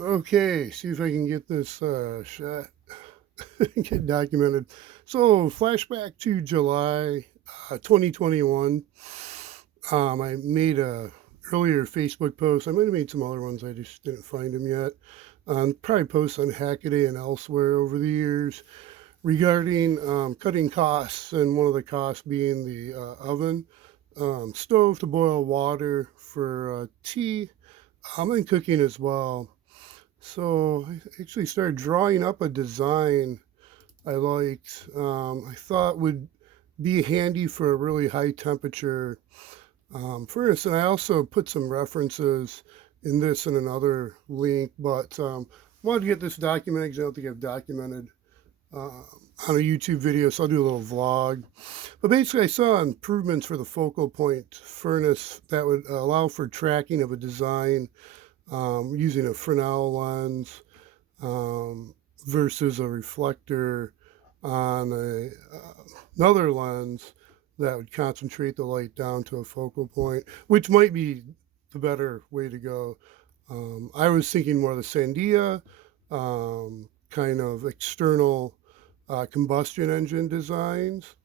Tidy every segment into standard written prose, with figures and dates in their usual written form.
Okay, see if I can get this shot get documented. So, flashback to July 2021. I made a earlier Facebook post. I might have made some other ones. I just didn't find them yet. Probably posts on Hackaday and elsewhere over the years regarding cutting costs, and one of the costs being the oven, stove to boil water for tea, and cooking as well. So I actually started drawing up a design I liked. I thought would be handy for a really high temperature furnace. And I also put some references in this and another link, but wanted to get this documented because I don't think I've documented on a YouTube video, so I'll do a little vlog. But basically, I saw improvements for the focal point furnace that would allow for tracking of a design using a Fresnel lens um, versus a reflector on another lens that would concentrate the light down to a focal point, which might be the better way to go. I was thinking more of the Sandia kind of external combustion engine designs,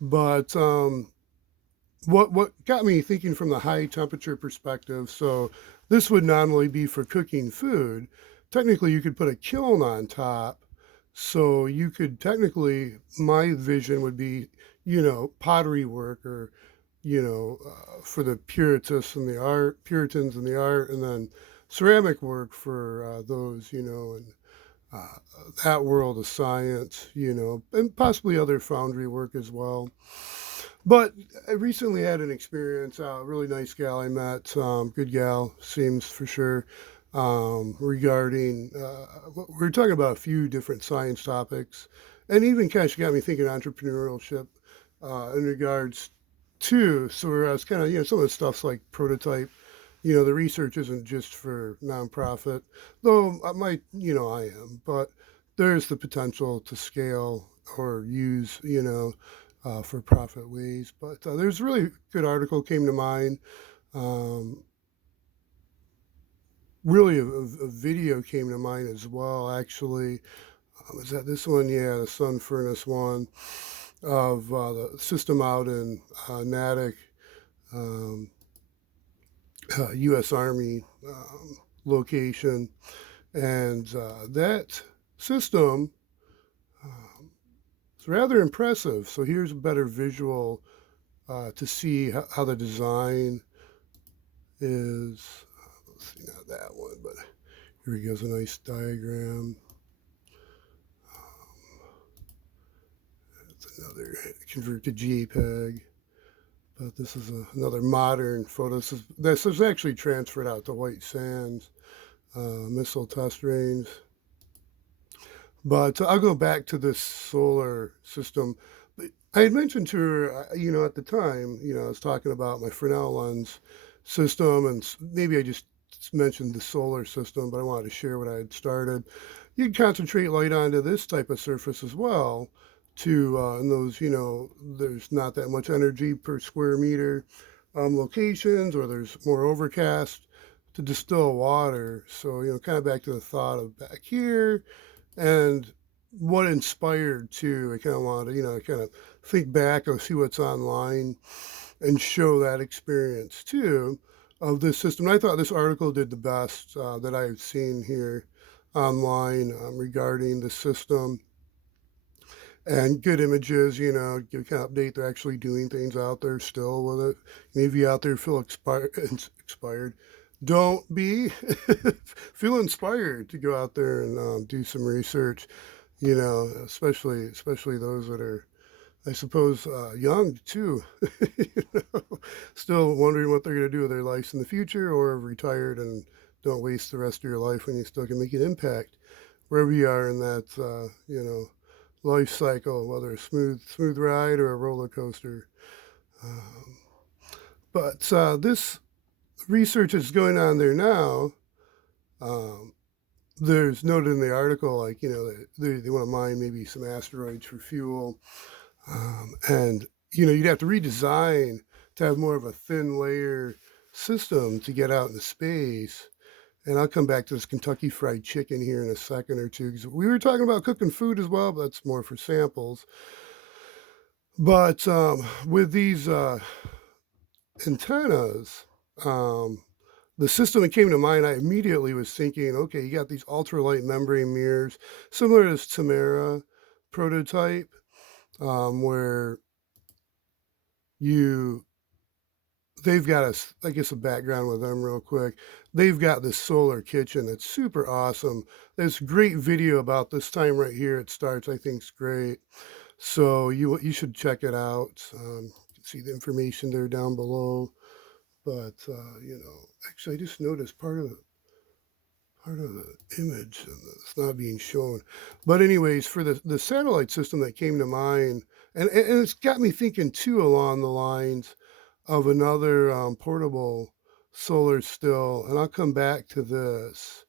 but what got me thinking from the high temperature perspective, so this would not only be for cooking food, technically you could put a kiln on top. So you could technically, my vision would be, pottery work, or, for the Puritans and the art, and then ceramic work for those, and uh, that world of science, and possibly other foundry work as well. But I recently had an experience. A really nice gal I met, good gal, seems for sure. Regarding, we were talking about a few different science topics, and even kind of got me thinking entrepreneurship in regards to. So where I was kind of, some of the stuff's like prototype. The research isn't just for nonprofit, though I might, I am, but there's the potential to scale or use, for profit ways. But there's a really good article came to mind. Um, really, a video came to mind as well. Actually, was that this one? Yeah, the Sun Furnace one of the system out in Natick, um, U.S. Army location, and that system is rather impressive. So here's a better visual to see how the design is. Let's see, not that one, but here he goes, a nice diagram. That's another convert to JPEG. But this is another modern photo. This is actually transferred out to White Sands missile test range. But I'll go back to this solar system. I had mentioned to her, at the time, I was talking about my Fresnel lens system, and maybe I just mentioned the solar system, but I wanted to share what I had started. You can concentrate light onto this type of surface as well. In those, there's not that much energy per square meter locations, or there's more overcast to distill water. So, kind of back to the thought of back here, and what inspired too. I kind of wanted to, kind of think back and see what's online and show that experience too of this system. And I thought this article did the best that I've seen here online regarding the system, and good images, give kind of update. They're actually doing things out there still with it. Any of you out there feel expired, don't be. Feel inspired to go out there and do some research, especially those that are, I suppose, young too, still wondering what they're going to do with their lives in the future, or retired and don't waste the rest of your life when you still can make an impact wherever you are in that, life cycle, whether a smooth ride or a roller coaster. Um, but this research is going on there now. Um, there's noted in the article, like, they want to mine maybe some asteroids for fuel. And, you'd have to redesign to have more of a thin layer system to get out into space. And I'll come back to this Kentucky Fried Chicken here in a second or two because we were talking about cooking food as well, but that's more for samples. But with these antennas, um, the system that came to mind, I immediately was thinking, okay, you got these ultralight membrane mirrors, similar to this Tamara prototype, where you they've got I guess a background with them real quick. They've got this solar kitchen that's super awesome. There's great video about this time right here. It starts, I think, it's great. So you should check it out. You can see the information there down below. But actually, I just noticed part of the image and it's not being shown. But anyways, for the satellite system that came to mind, and it's got me thinking too along the lines of another portable solar still, and I'll come back to this.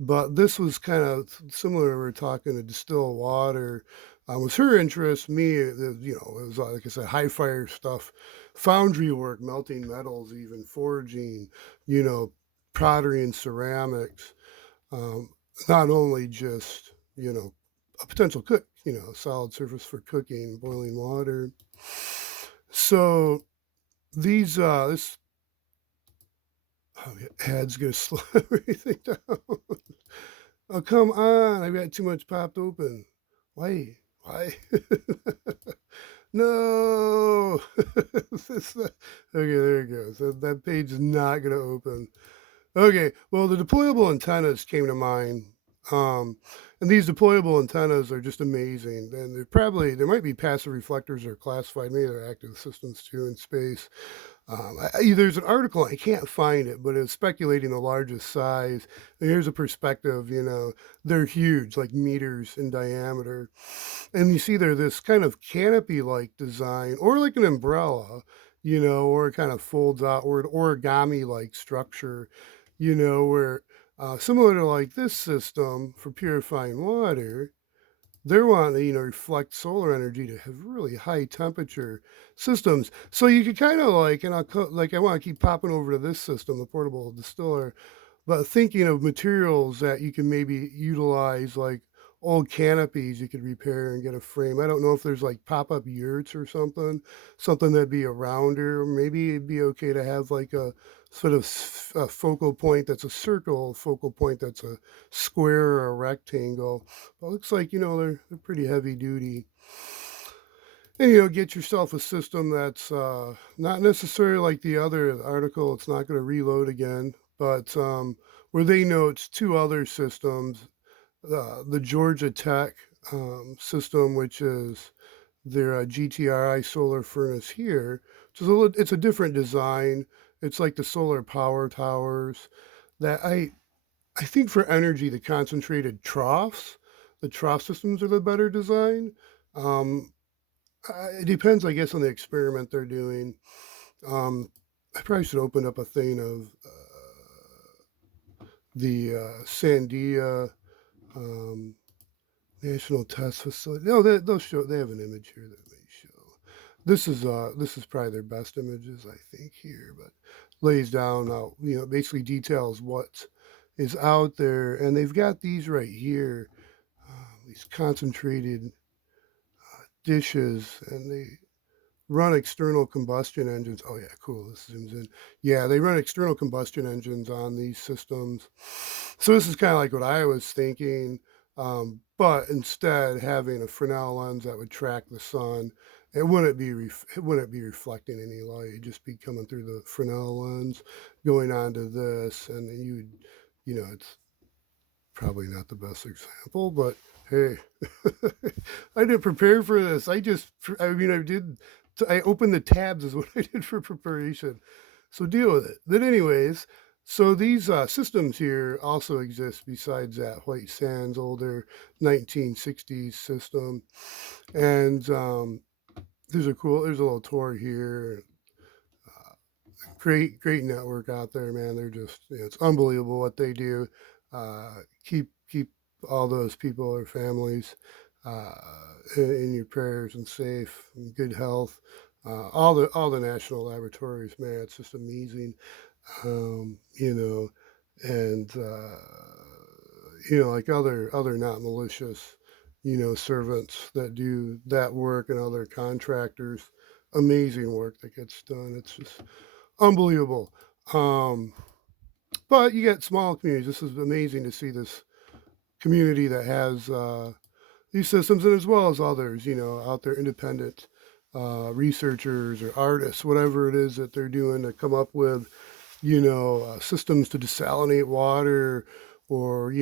But this was kind of similar. We were talking to distill water. Was her interest. Me, it was like I said, high fire stuff, foundry work, melting metals, even forging, you know, pottery and ceramics. Um, Not only just a potential cook, solid surface for cooking, boiling water. So these this oh, yeah, ad's gonna slow everything down. Oh, come on. I've got too much popped open. Why? Why? No. Okay, there it goes. That page is not going to open. Okay, well, the deployable antennas came to mind. Um, and these deployable antennas are just amazing. And there might be passive reflectors or classified, maybe they're active systems too in space. There's an article, I can't find it, but it's speculating the largest size. And here's a perspective, they're huge, like meters in diameter. And you see they're this kind of canopy-like design, or like an umbrella, or it kind of folds outward, origami-like structure, where similar to like this system for purifying water, they're wanting to, reflect solar energy to have really high temperature systems. So you could kind of like, and I want to keep popping over to this system, the portable distiller, but thinking of materials that you can maybe utilize, like old canopies you could repair and get a frame. I don't know if there's like pop-up yurts or something that'd be a rounder. Maybe it'd be okay to have like a sort of a focal point that's a circle, focal point that's a square or a rectangle. But it looks like, they're pretty heavy duty. And, get yourself a system that's not necessarily like the other article. It's not going to reload again, but where they note two other systems, the Georgia Tech system, which is their GTRI solar furnace here, which is it's a different design. It's like the solar power towers that I think for energy, the concentrated troughs, the trough systems are the better design. Um, it depends, I guess, on the experiment they're doing. Um, I probably should open up a thing of the Sandia um, National Test Facility. No, they'll show. They have an image here that may show. This is probably their best images, I think, here, but lays down out, basically details what is out there, and they've got these right here, these concentrated dishes, and they run external combustion engines. Oh yeah, cool. This zooms in. Yeah, they run external combustion engines on these systems. So this is kind of like what I was thinking, but instead having a Fresnel lens that would track the sun, it wouldn't be reflecting any light. It'd just be coming through the Fresnel lens, going onto this, and then it's probably not the best example, but hey, I didn't prepare for this. I opened the tabs is what I did for preparation. So deal with it. But anyways, so these systems here also exist besides that White Sands older 1960s system. And there's a little tour here. Great network out there, man. They're just, it's unbelievable what they do. Keep all those people or families uh, in your prayers and safe and good health. All the national laboratories, man, it's just amazing. You know, and like other not malicious, servants that do that work and other contractors. Amazing work that gets done. It's just unbelievable. Um, but you get small communities. This is amazing to see this community that has these systems, and as well as others, out there, independent researchers or artists, whatever it is that they're doing to come up with, systems to desalinate water, or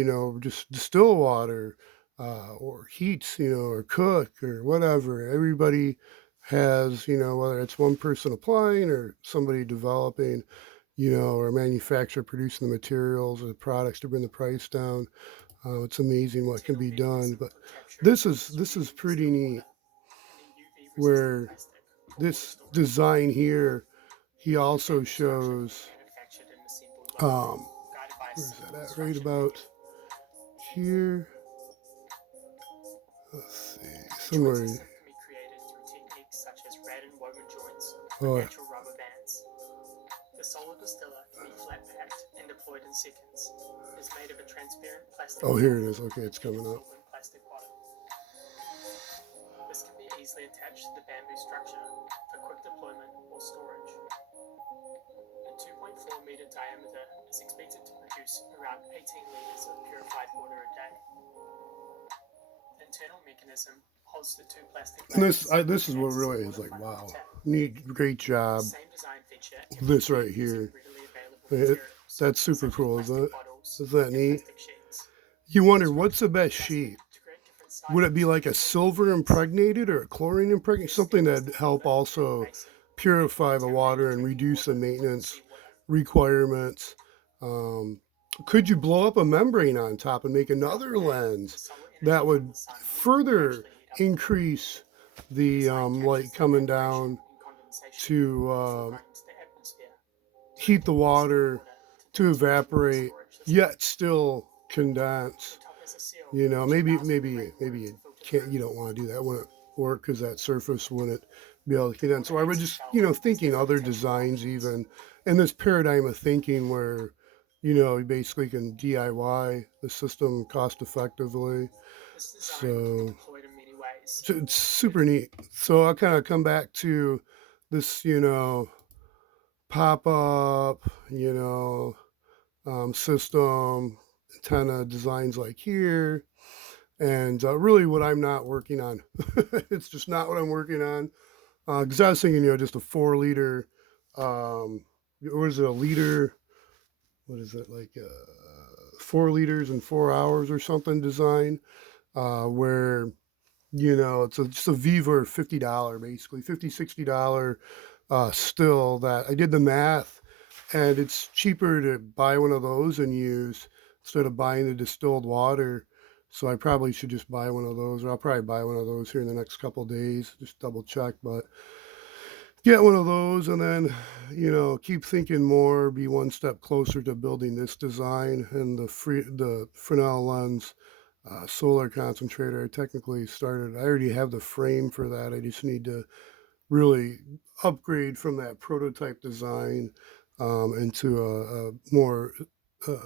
just distill water, or heat, or cook or whatever. Everybody has, whether it's one person applying or somebody developing, or a manufacturer producing the materials or the products to bring the price down. It's amazing what can Internal be done. mechanism But for capturing this is UV pretty distilled neat, water in a UV-resistant where plastic for water this storage. design here, he The also bamboo structure can be shows, manufactured in a simple way, um, guided by a where's that simple at? Right construction method. about here. Let's see, The joint somewhere. system can be created through techniques such as rad and woven joints or Oh, natural rubber bands. The solar distiller can be flat packed and deployed in seconds. It is made of a transparent plastic oh, here it film is. Okay, and it's heat coming up. absorbent plastic bottom. This can be easily attached to the bamboo structure for quick deployment or storage. A 2.4-meter diameter is expected to produce around 18 liters of purified water a day. The internal mechanism holds the two plastic And layers this is and what acts as a really is like, waterfront wow, tap. neat, great The job. same design feature can be This right achieved using here, readily available it, materials that's super such as cool, isn't plastic it? bottles Is that and neat? plastic sheets. You wonder This what's ranges the from best plastic sheet. to great different Would it be sizes like a using silver techniques. impregnated or a chlorine impregnated? There's Something stainless that steel help equipment in the also basin that can purify the contaminate the water and drinking reduce the water or maintenance seawater. requirements. Um, could you blow up a membrane on top and make Without another rain, lens the solar that energy from would the sun can further naturally heat up the water. increase The the design light captures the coming evaporation down and condensation to before going into the atmosphere, heat the directing the distilled water water to the to retention and evaporate, storage system. yet still The condense? top has a seal which Maybe allows for the maybe rainwater maybe to you filter can't. through. You don't want to do that. Wouldn't work because that surface wouldn't be able to condense. Water So I would needs to just, sell as thinking other purification designs options. even, and this paradigm of thinking where, you basically can DIY the system cost effectively. This design can be So deployed in many ways. it's super neat. So I'll kind of come back to this, pop up, system, kind of designs like here. And really, what I'm not working on, it's just not what I'm working on. Because I was thinking, just a 4 liter, or is it a liter? What is it, like 4 liters in 4 hours or something design, where, it's just a Viva or $50, basically, $50, $60 still. That I did the math, and it's cheaper to buy one of those and use instead of buying the distilled water. So I probably should just buy one of those, or I'll probably buy one of those here in the next couple of days. Just double check, but get one of those, and then keep thinking more. Be one step closer to building this design and the Fresnel lens solar concentrator. I technically started. I already have the frame for that. I just need to really upgrade from that prototype design into a more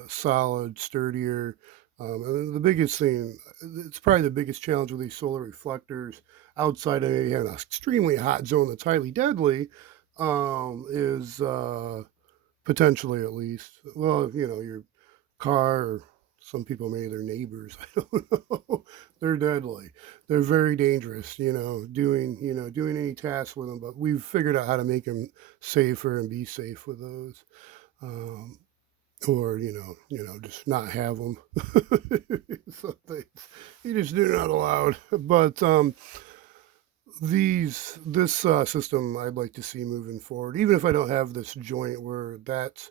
solid, sturdier. And the biggest thing, it's probably the biggest challenge with these solar reflectors, outside of having an extremely hot zone that's highly deadly, is potentially, at least, well, your car, or some people, maybe their neighbors, I don't know. They're deadly. They're very dangerous, doing any task with them, but we've figured out how to make them safer and be safe with those. Um, or just not have them. Some things you just do not allowed. But this system I'd like to see moving forward, even if I don't have this joint where that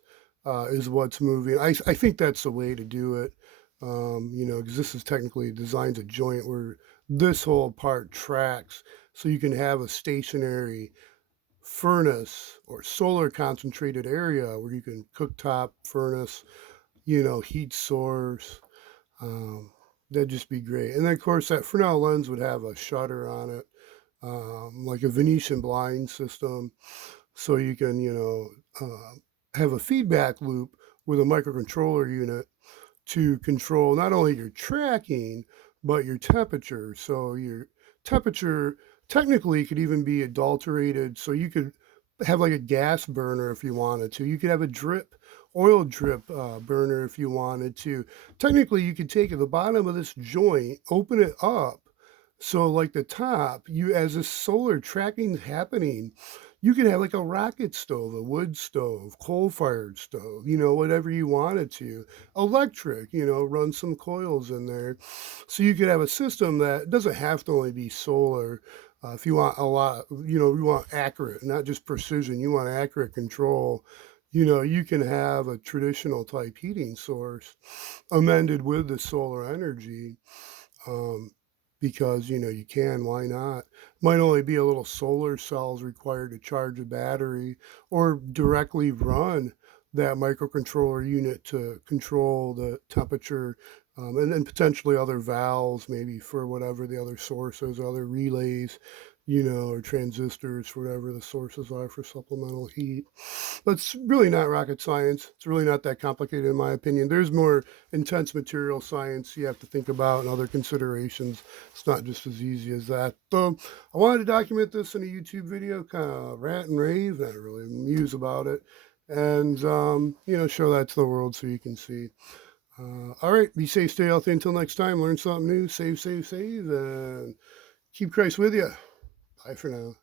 is what's moving. I think that's the way to do it. Because this is technically designs a joint where this whole part tracks, so you can have a stationary furnace or solar concentrated area where you can cooktop furnace, heat source. Um, that'd just be great. And then, of course, that Fresnel lens would have a shutter on it, like a Venetian blind system, so you can, have a feedback loop with a microcontroller unit to control not only your tracking, but your temperature. So your temperature technically could even be adulterated. So you could have like a gas burner if you wanted to. You could have a oil drip burner if you wanted to. Technically, you could take at the bottom of this joint, open it up. So like the top, you as this solar tracking happening, you could have like a rocket stove, a wood stove, coal-fired stove, whatever you wanted to. Electric, run some coils in there. So you could have a system that doesn't have to only be solar. If you want a lot, you want accurate, not just precision, you want accurate control. You can have a traditional type heating source amended with the solar energy. Um, because you can, why not? Might only be a little solar cells required to charge a battery or directly run that microcontroller unit to control the temperature, and then potentially other valves, maybe for whatever the other sources, other relays, or transistors for whatever the sources are for supplemental heat. But it's really not rocket science. It's really not that complicated, in my opinion. There's more intense material science you have to think about and other considerations. It's not just as easy as that. So I wanted to document this in a YouTube video, kind of rant and rave, not really muse about it, and show that to the world so you can see. All right, be safe, stay healthy. Until next time, learn something new, save, and keep Christ with you. Bye for now.